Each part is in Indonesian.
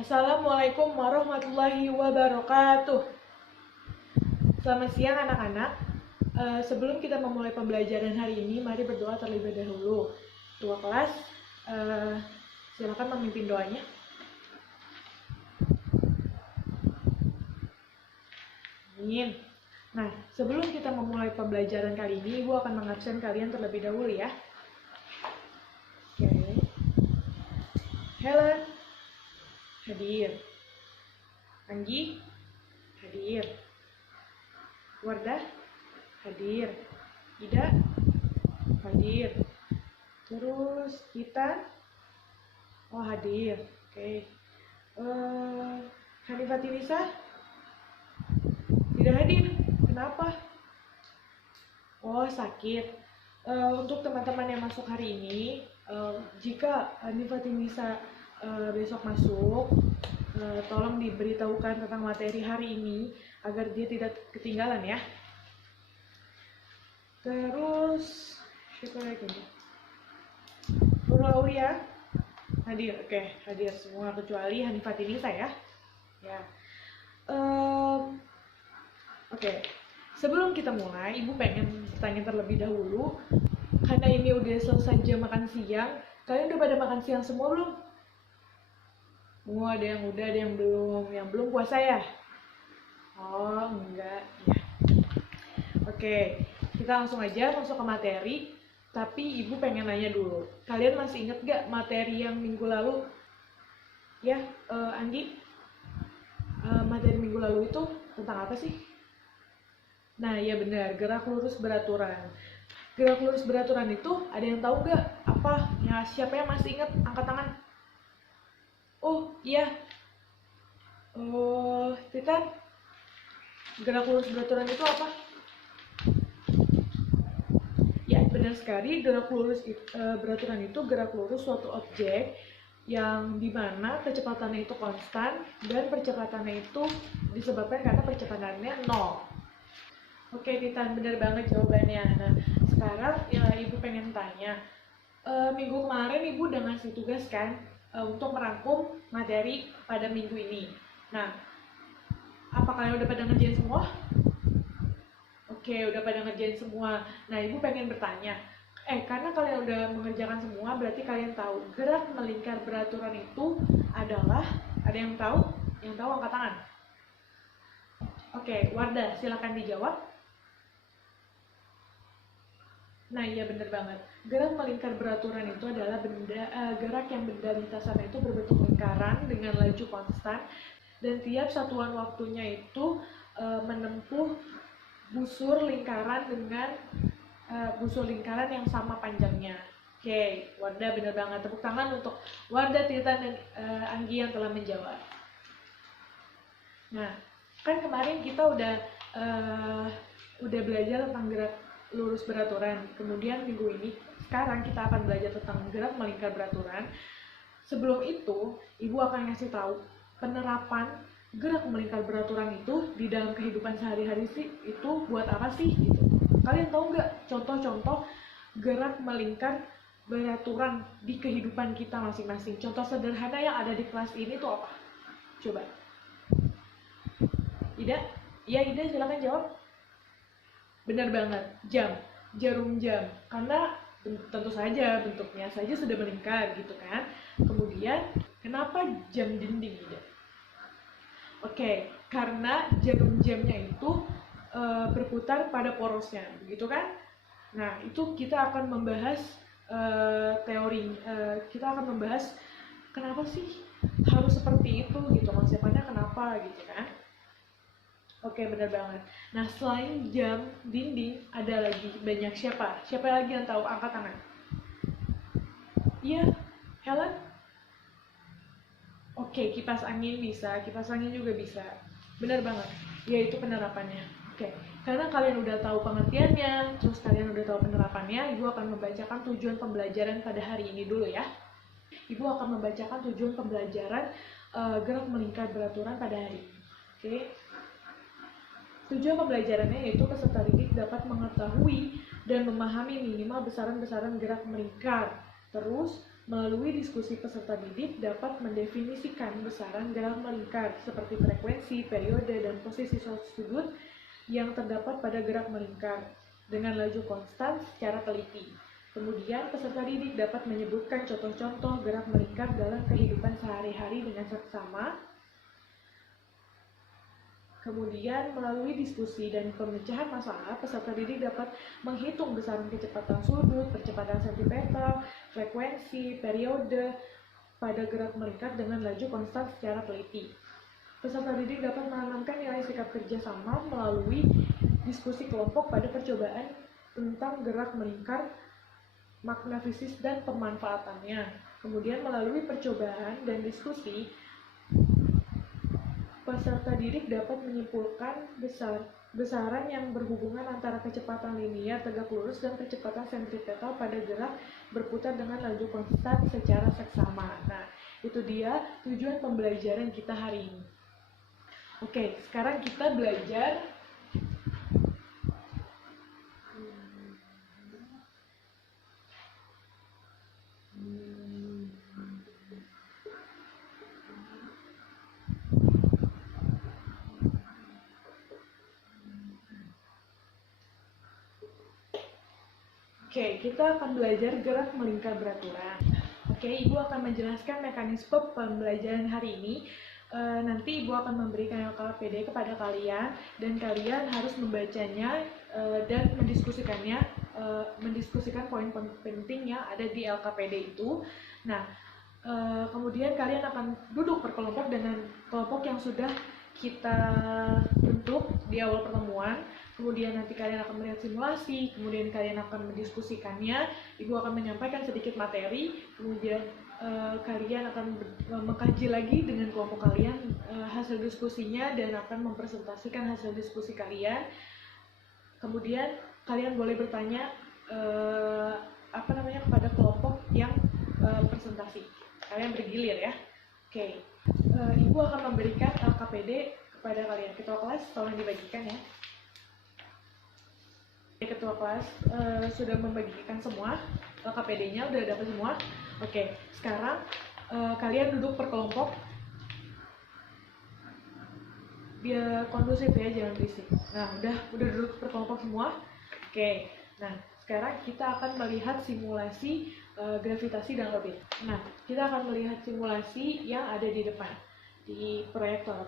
Assalamualaikum warahmatullahi wabarakatuh. Selamat siang anak-anak. Sebelum kita memulai pembelajaran hari ini, mari berdoa terlebih dahulu. Ketua kelas, silakan memimpin doanya. Amin. Nah, sebelum kita memulai pembelajaran kali ini, Ibu akan mengabsen kalian terlebih dahulu ya. Oke. Helen, hadir. Anggi, hadir. Wardah, hadir. Ida, hadir. Terus kita, oh hadir. Oke. Hanifah Tinisa, tidak hadir. Kenapa? Oh, sakit. Untuk teman-teman yang masuk hari ini, jika Hanifah Tinisa besok masuk, tolong diberitahukan tentang materi hari ini agar dia tidak ketinggalan ya. Terus siapa lagi? Nurul Aulia hadir. Oke, hadir semua kecuali Hanifah Tinisa ya. Ya. Oke. Sebelum kita mulai, Ibu pengen bertanya terlebih dahulu. Karena ini udah selesai jam makan siang, kalian udah pada makan siang semua belum? Oh, ada yang udah, ada yang belum. Yang belum puasa ya? Oh, enggak. Ya. Oke, kita langsung aja masuk ke materi. Tapi Ibu pengen nanya dulu. Kalian masih inget gak materi yang minggu lalu? Ya, Anggi? Materi minggu lalu itu tentang apa sih? Nah, ya benar, gerak lurus beraturan. Gerak lurus beraturan itu ada yang tahu gak apa? Ya, siapa yang masih ingat? Angkat tangan. Oh, iya. Titan, gerak lurus beraturan itu apa? Ya, benar sekali. Gerak lurus beraturan itu gerak lurus suatu objek yang dimana kecepatannya itu konstan dan percepatannya itu disebabkan karena percepatannya 0. Oke, Titan, benar banget jawabannya. Nah, sekarang ya, Ibu pengen tanya. Minggu kemarin Ibu udah ngasih tugas kan untuk merangkum materi pada minggu ini. Nah, apa kalian udah pada ngerjain semua? Oke, udah pada ngerjain semua. Nah, Ibu pengen bertanya. Karena kalian udah mengerjakan semua, berarti kalian tahu gerak melingkar beraturan itu adalah, ada yang tahu? Yang tahu angkat tangan. Oke, Wardah, silakan dijawab. Nah, iya bener banget. Gerak melingkar beraturan itu adalah gerak yang benda lintasannya itu berbentuk lingkaran dengan laju konstan dan tiap satuan waktunya itu menempuh busur lingkaran dengan busur lingkaran yang sama panjangnya. Oke, Wardah bener banget. Tepuk tangan untuk Wardah, Titan, dan Anggi yang telah menjawab. Nah, kan kemarin kita udah belajar tentang gerak lurus beraturan. Kemudian minggu ini, sekarang kita akan belajar tentang gerak melingkar beraturan. Sebelum itu, Ibu akan ngasih tahu penerapan gerak melingkar beraturan itu di dalam kehidupan sehari-hari sih itu buat apa sih gitu. Kalian tahu nggak contoh-contoh gerak melingkar beraturan di kehidupan kita masing-masing? Contoh sederhana yang ada di kelas ini tuh apa? Coba. Ida? Iya, Ida, silakan jawab. Benar banget, jarum jam. Karena tentu saja bentuknya saja sudah melingkar gitu kan. Kemudian, kenapa jam dinding, Ida? Oke, karena jarum jamnya itu berputar pada porosnya, begitu kan? Nah, itu kita akan membahas teori, kita akan membahas kenapa sih harus seperti itu gitu, konsepnya kenapa gitu kan? Oke, benar banget. Nah, selain jam dinding, ada lagi banyak siapa? Siapa lagi yang tahu? Angkat tangan. Iya, Helen? Oke, kipas angin bisa, kipas angin juga bisa. Benar banget, yaitu penerapannya. Oke, karena kalian udah tahu pengertiannya, terus kalian udah tahu penerapannya, Ibu akan membacakan tujuan pembelajaran pada hari ini dulu ya. Ibu akan membacakan tujuan pembelajaran gerak melingkar beraturan pada hari ini. Oke. Tujuan pembelajarannya yaitu peserta didik dapat mengetahui dan memahami minimal besaran-besaran gerak melingkar, terus Melalui diskusi peserta didik dapat mendefinisikan besaran gerak melingkar seperti frekuensi, periode, dan posisi sudut yang terdapat pada gerak melingkar dengan laju konstan secara teliti. Kemudian peserta didik dapat menyebutkan contoh-contoh gerak melingkar dalam kehidupan sehari-hari dengan seksama. Kemudian melalui diskusi dan pemecahan masalah, peserta didik dapat menghitung besaran kecepatan sudut, percepatan sentimeter, frekuensi, periode pada gerak melingkar dengan laju konstan secara teliti. Peserta didik dapat menanamkan nilai sikap kerjasama melalui diskusi kelompok pada percobaan tentang gerak melingkar, makna fisis dan pemanfaatannya. Kemudian melalui percobaan dan diskusi, peserta didik dapat menyimpulkan besaran yang berhubungan antara kecepatan linear tegak lurus dan kecepatan sentripetal pada gerak berputar dengan laju konstan secara seksama. Nah, itu dia tujuan pembelajaran kita hari ini. Oke, sekarang kita belajar kita akan belajar gerak melingkar beraturan. Ibu akan menjelaskan mekanisme pembelajaran hari ini. Nanti Ibu akan memberikan LKPD kepada kalian dan kalian harus membacanya dan mendiskusikan poin penting yang ada di LKPD itu. Nah, kemudian kalian akan duduk berkelompok dengan kelompok yang sudah kita bentuk di awal pertemuan. Kemudian nanti kalian akan melihat simulasi, kemudian kalian akan mendiskusikannya. Ibu akan menyampaikan sedikit materi, kemudian kalian akan mengkaji lagi dengan kelompok kalian hasil diskusinya dan akan mempresentasikan hasil diskusi kalian. Kemudian kalian boleh bertanya kepada kelompok yang presentasi. Kalian bergilir ya. Ibu akan memberikan LKPD kepada kalian. Ketua kelas tolong dibagikan ya. Ketua kelas sudah membagikan semua LKPD-nya, udah dapat semua. Sekarang kalian duduk per kelompok. Biar kondusif ya, jangan berisik. Nah, udah duduk per kelompok semua. Nah, sekarang kita akan melihat simulasi gravitasi dan orbit. Nah, kita akan melihat simulasi yang ada di depan di proyektor,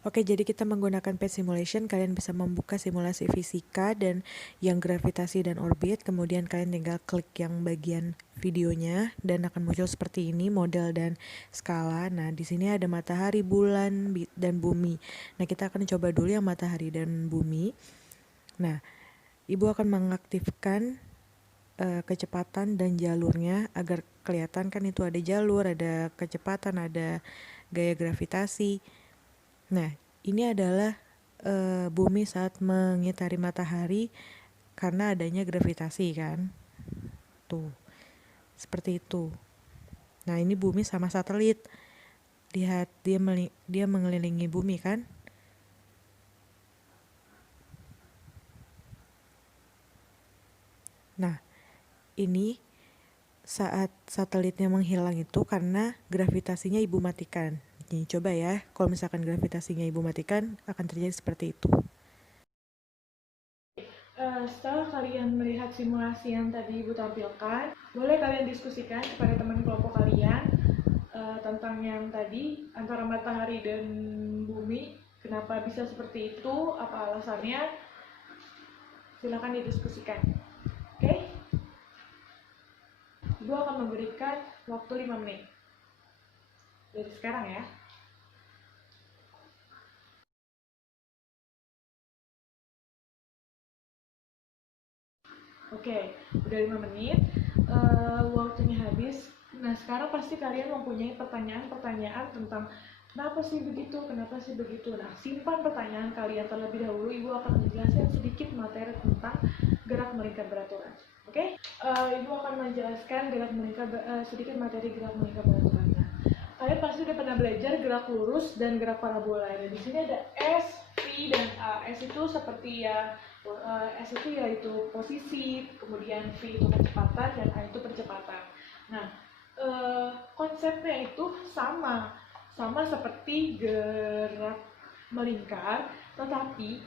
Jadi kita menggunakan page simulation. Kalian bisa membuka simulasi fisika dan yang gravitasi dan orbit. Kemudian kalian tinggal klik yang bagian videonya dan akan muncul seperti ini model dan skala. Nah, di sini ada matahari, bulan, dan bumi. Nah, kita akan coba dulu yang matahari dan bumi. Nah, Ibu akan mengaktifkan kecepatan dan jalurnya agar kelihatan kan itu ada jalur, ada kecepatan, ada gaya gravitasi. Nah, ini adalah bumi saat mengitari matahari karena adanya gravitasi kan. Tuh, seperti itu. Nah, ini bumi sama satelit. Lihat, dia mengelilingi bumi kan. Nah, ini saat satelitnya menghilang itu karena gravitasinya Ibu matikan. Jadi coba ya, kalau misalkan gravitasinya Ibu matikan, akan terjadi seperti itu. Setelah kalian melihat simulasi yang tadi Ibu tampilkan, boleh kalian diskusikan kepada teman kelompok kalian tentang yang tadi, antara matahari dan bumi, kenapa bisa seperti itu, apa alasannya, silakan didiskusikan. Ibu akan memberikan waktu 5 menit dari sekarang ya. Udah 5 menit, waktunya habis. Nah, sekarang pasti kalian mempunyai pertanyaan-pertanyaan tentang kenapa sih begitu. Nah, simpan pertanyaan kalian terlebih dahulu. Ibu akan menjelaskan sedikit materi tentang gerak melingkar beraturan. Ibu akan menjelaskan sedikit materi gerak melingkar beraturan. Nah, kalian pasti udah pernah belajar gerak lurus dan gerak parabola. Dan di sini ada S, V, dan A. S itu seperti yang S itu yaitu posisi, kemudian V itu kecepatan, dan A itu percepatan. Nah, konsepnya itu sama seperti gerak melingkar, tetapi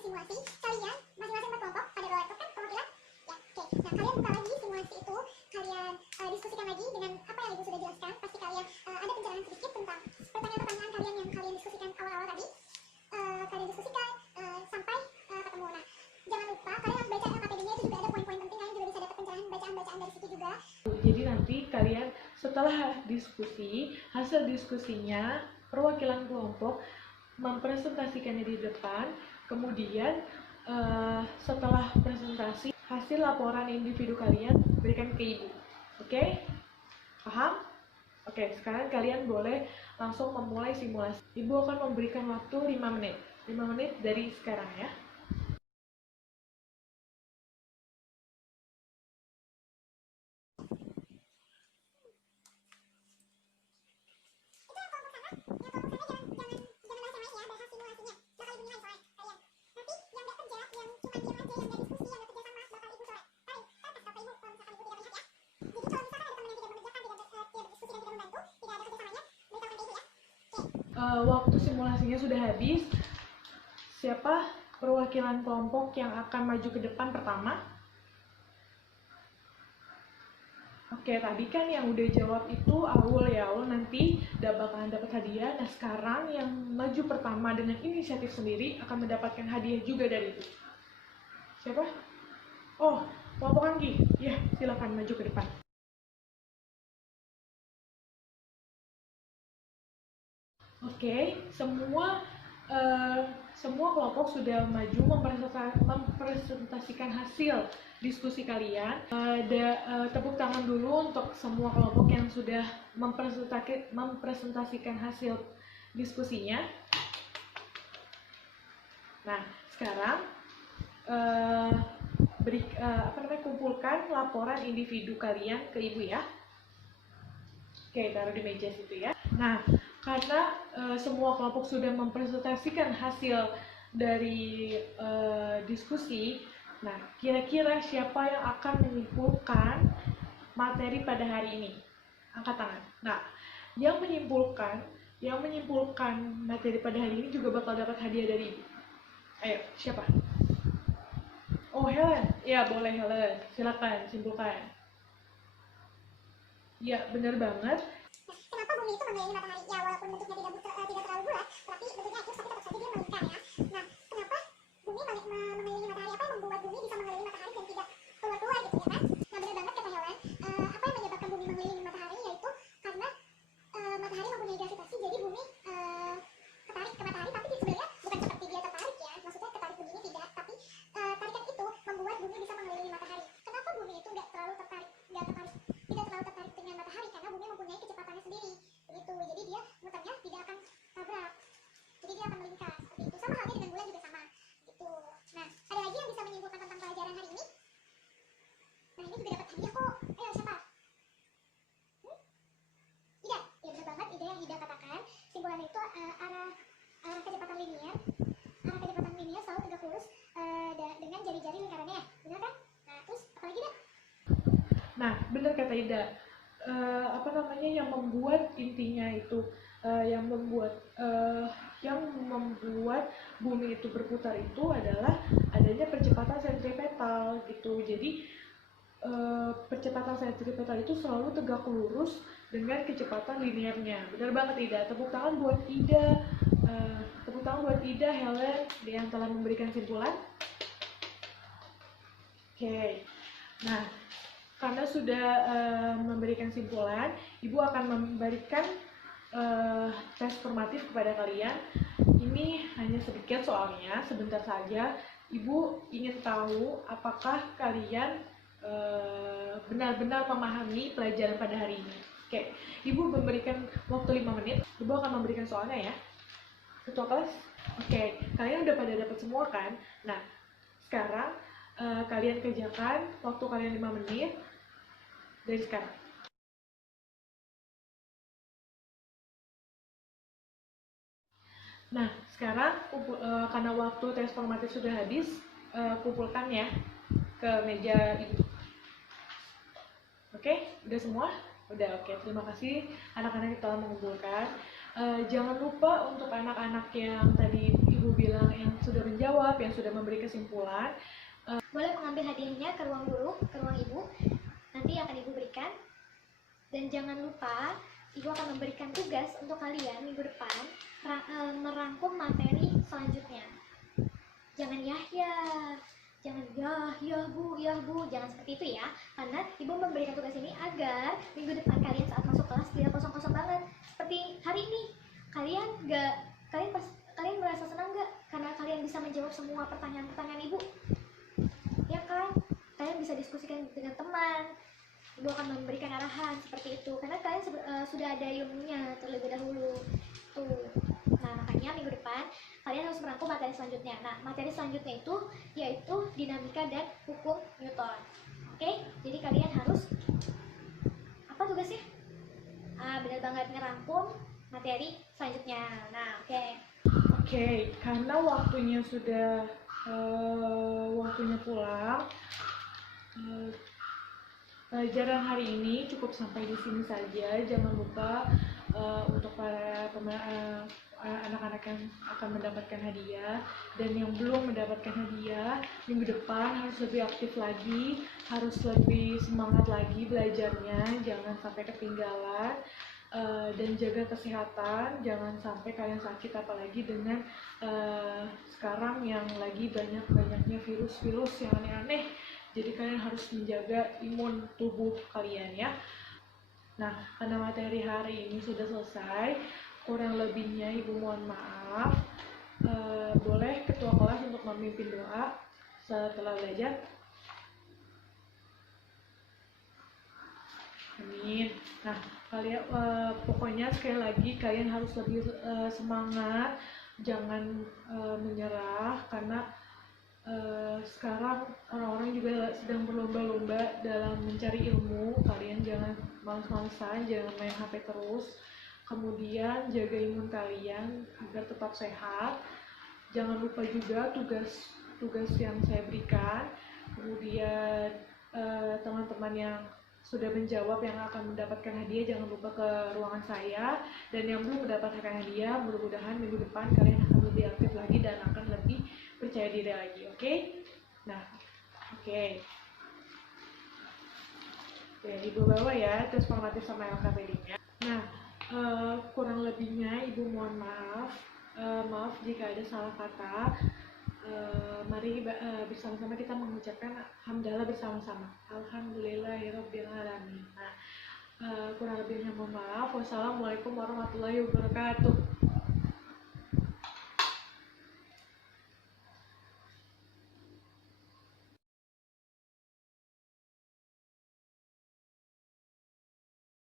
simulasi, kalian masing-masing berkelompok pada bawa laptop kan perwakilan? Ya, oke. Nah, kalian buka lagi simulasi itu, kalian diskusikan lagi dengan apa yang ibu sudah jelaskan. Pasti kalian ada pencerahan sedikit tentang pertanyaan-pertanyaan kalian yang kalian diskusikan awal-awal tadi. Kalian diskusikan sampai ketemu. Nah, jangan lupa kalian harus baca LKPD-nya, itu juga ada poin-poin penting, kalian juga bisa dapat pencerahan bacaan-bacaan dari situ juga. Jadi nanti kalian setelah diskusi, hasil diskusinya perwakilan kelompok mempresentasikannya di depan, kemudian setelah presentasi hasil laporan individu kalian berikan ke ibu. Oke? Paham? Oke, sekarang kalian boleh langsung memulai simulasi. Ibu akan memberikan waktu 5 menit. 5 menit dari sekarang ya. Waktu simulasinya sudah habis. Siapa perwakilan kelompok yang akan maju ke depan pertama? Oke, tadi kan yang udah jawab itu Aul ya. Aul nanti bakalan dapat hadiah. Nah, sekarang yang maju pertama dengan inisiatif sendiri akan mendapatkan hadiah juga dari itu. Siapa? Oh, kelompok Anggi. Ya, silakan maju ke depan. Oke, semua kelompok sudah maju mempresentasikan hasil diskusi kalian. Tepuk tangan dulu untuk semua kelompok yang sudah mempresentasikan hasil diskusinya. Nah, sekarang kumpulkan laporan individu kalian ke ibu ya. Oke, taruh di meja situ ya. Nah, karena semua kelompok sudah mempresentasikan hasil dari diskusi, nah kira-kira siapa yang akan menyimpulkan materi pada hari ini? Angkat tangan. Nah, yang menyimpulkan materi pada hari ini juga bakal dapat hadiah dari ibu. Ayo, siapa? Oh, Helen. Ya, boleh Helen. Silakan simpulkan. Ya, benar banget. Nah, kenapa bumi itu mengelilingi matahari? Ya, walaupun bentuknya tidak terlalu bulat, tapi bentuknya ellipse, tapi tetap saja dia melingkar ya. Nah, kenapa bumi mengelilingi matahari? Apa yang membuat bumi bisa mengelilingi matahari dan tidak keluar-keluar gitu ya kan? Nah, benar banget kata Helen. Apa yang menyebabkan bumi mengelilingi matahari yaitu karena matahari mempunyai gravitasi, jadi bumi ketarik ke matahari, tapi sebenarnya bukan seperti dia tertarik ya. Maksudnya ketarik begini tidak, tapi tarikan itu membuat bumi bisa mengelilingi matahari. Kenapa bumi itu tidak terlalu tertarik dengan matahari? Karena bumi mempunyai kecepatannya sendiri. Begitu. Jadi dia muternya tidak akan tabrak. Jadi dia akan melingkar seperti itu. Sama halnya dengan bulan juga sama. Gitu. Nah, ada lagi yang bisa menyimpulkan tentang pelajaran hari ini? Nah, ini juga dapat hadiah kok. Ayo siapa? Ida. Ya benar banget, Ida yang Ida katakan. Simpulannya itu arah kecepatan linier. Arah kecepatan linier selalu tegak lurus dengan jari-jari lingkarannya ya. Benar kan? Nah, terus apa lagi, Ida? Nah, benar kata Ida. Yang membuat intinya itu yang membuat bumi itu berputar itu adalah adanya percepatan sentripetal gitu. Jadi percepatan sentripetal itu selalu tegak lurus dengan kecepatan linearnya. Benar banget Ida. Tepuk tangan buat Ida. Tepuk tangan buat Ida, Helen yang telah memberikan simpulan. Oke. Nah, karena sudah memberikan simpulan, Ibu akan memberikan tes formatif kepada kalian. Ini hanya sedikit soalnya, sebentar saja. Ibu ingin tahu apakah kalian benar-benar memahami pelajaran pada hari ini. Oke, Ibu memberikan waktu 5 menit. Ibu akan memberikan soalnya ya. Ketua kelas? Oke, kalian udah pada dapat semua kan? Nah, sekarang kalian kerjakan, waktu kalian 5 menit dari sekarang. Nah, sekarang karena waktu tes formatif sudah habis, kumpulkan ya ke meja ibu. Oke, udah semua? Udah, oke. Terima kasih anak-anak yang telah mengumpulkan. Jangan lupa untuk anak-anak yang tadi ibu bilang yang sudah menjawab, yang sudah memberi kesimpulan, boleh mengambil hadiahnya ke ruang guru, ke ruang ibu. Nanti akan ibu berikan. Dan jangan lupa, ibu akan memberikan tugas untuk kalian minggu depan merangkum materi selanjutnya. Jangan ya bu, jangan seperti itu ya. Karena ibu memberikan tugas ini agar minggu depan kalian saat masuk kelas tidak kosong-kosong banget. Seperti hari ini, kalian merasa senang gak? Karena kalian bisa menjawab semua pertanyaan-pertanyaan ibu. Ya kan? Kalian bisa diskusikan dengan teman. Ibu akan memberikan arahan seperti itu karena kalian sudah ada ilmunya terlebih dahulu tuh. Nah, makanya minggu depan kalian harus merangkum materi selanjutnya. Nah, materi selanjutnya itu yaitu dinamika dan hukum Newton. Oke, jadi kalian harus apa tugasnya? Benar banget, ngerangkum materi selanjutnya. Nah, Oke, karena waktunya sudah waktunya pulang. Pelajaran hari ini cukup sampai di sini saja. Jangan lupa untuk para anak-anak yang akan mendapatkan hadiah dan yang belum mendapatkan hadiah, minggu depan harus lebih aktif lagi, harus lebih semangat lagi belajarnya, jangan sampai ketinggalan. Dan jaga kesehatan, jangan sampai kalian sakit, apalagi dengan sekarang yang lagi banyak-banyaknya virus-virus yang aneh-aneh. Jadi kalian harus menjaga imun tubuh kalian ya. Nah, karena materi hari ini sudah selesai, kurang lebihnya ibu mohon maaf. Boleh ketua kelas untuk memimpin doa setelah belajar. Amin. Nah, kalian pokoknya sekali lagi kalian harus lebih semangat jangan menyerah, karena sekarang orang-orang juga sedang berlomba-lomba dalam mencari ilmu. Kalian jangan males-malesan, jangan main HP terus. Kemudian jaga imun kalian agar tetap sehat. Jangan lupa juga tugas yang saya berikan. Kemudian teman-teman yang sudah menjawab yang akan mendapatkan hadiah, jangan lupa ke ruangan saya. Dan yang belum mendapatkan hadiah, mudah-mudahan minggu depan kalian akan lebih aktif lagi dan akan lebih percaya diri lagi. Oke? Nah, oke. Ibu bawa ya tes formatif sama LKPD-nya. Nah, kurang lebihnya Ibu mohon maaf. Maaf jika ada salah kata. Mari bersama-sama kita mengucapkan hamdalah bersama-sama. Alhamdulillahirobbilalamin. Nah, kurang lebihnya mohon maaf. Wassalamualaikum warahmatullahi wabarakatuh.